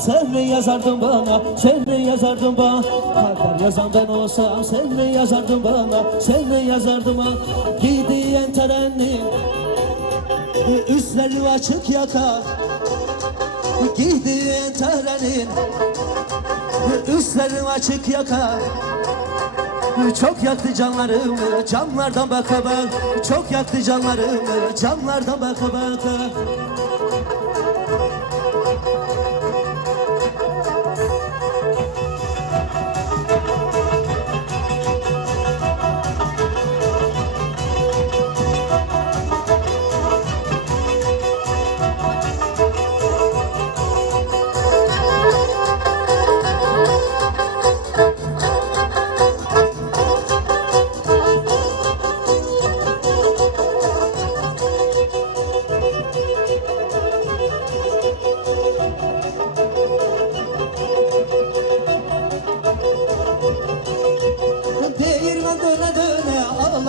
Sen mi yazardın bana, sen mi yazardın bana. Kader yazan ben olsam sen mi yazardın bana. Sen mi yazardın bana Giydiğin terenli Üstleri açık yaka Giydiğin terenin Üstlerim açık yaka çok yaktı canlarımı camlardan baka bak Çok yaktı canlarımı camlardan baka baka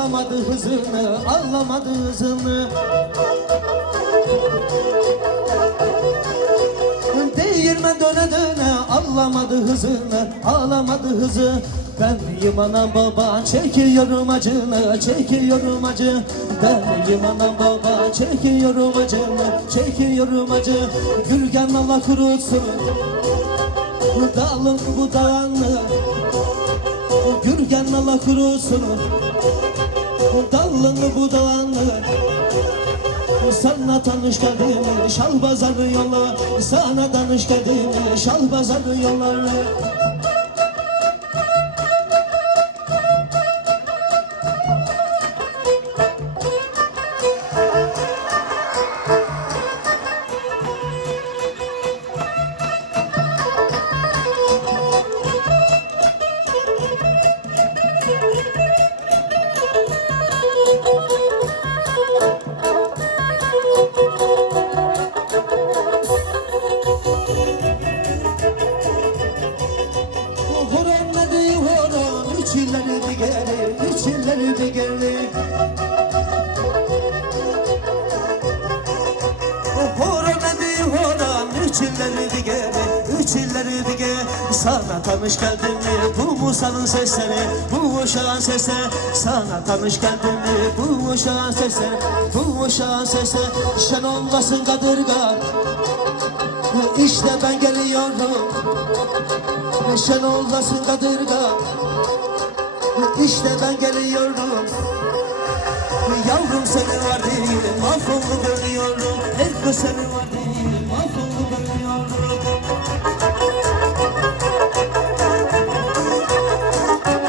ağlamadı hızını Ağlamadı hızını Değirmen döne döne ağlamadı hızını Ağlamadı hızı. Ben miyim anam baba çekiyorum acını Çekiyorum acı. Ben miyim anam baba çekiyorum acını Çekiyorum acı. Gürgen Allah kurutsun Dalın budağını Gürgen Allah kurusun Dallını budağını sana tanış geldim şal pazarı yolla Sana tanış geldim şal pazarı yollar illeri bir geri Üç illeri bir geri. Horon ne di horon Üç illeri bir geri Üç illeri bir geri. Sana tanış geldim mi Bu Musa'nın sesleri Bu uşağın sesleri Sana tanış geldim mi Bu uşağın sesleri Bu uşağın sesleri Şen olmasın kadırga İşte ben geliyorum. Neşen olmasın kadırga İşte ben geliyorum. Yavrum senin var değil Mahvoldu görüyorum Her kız senin var değil Mahvoldu görüyorum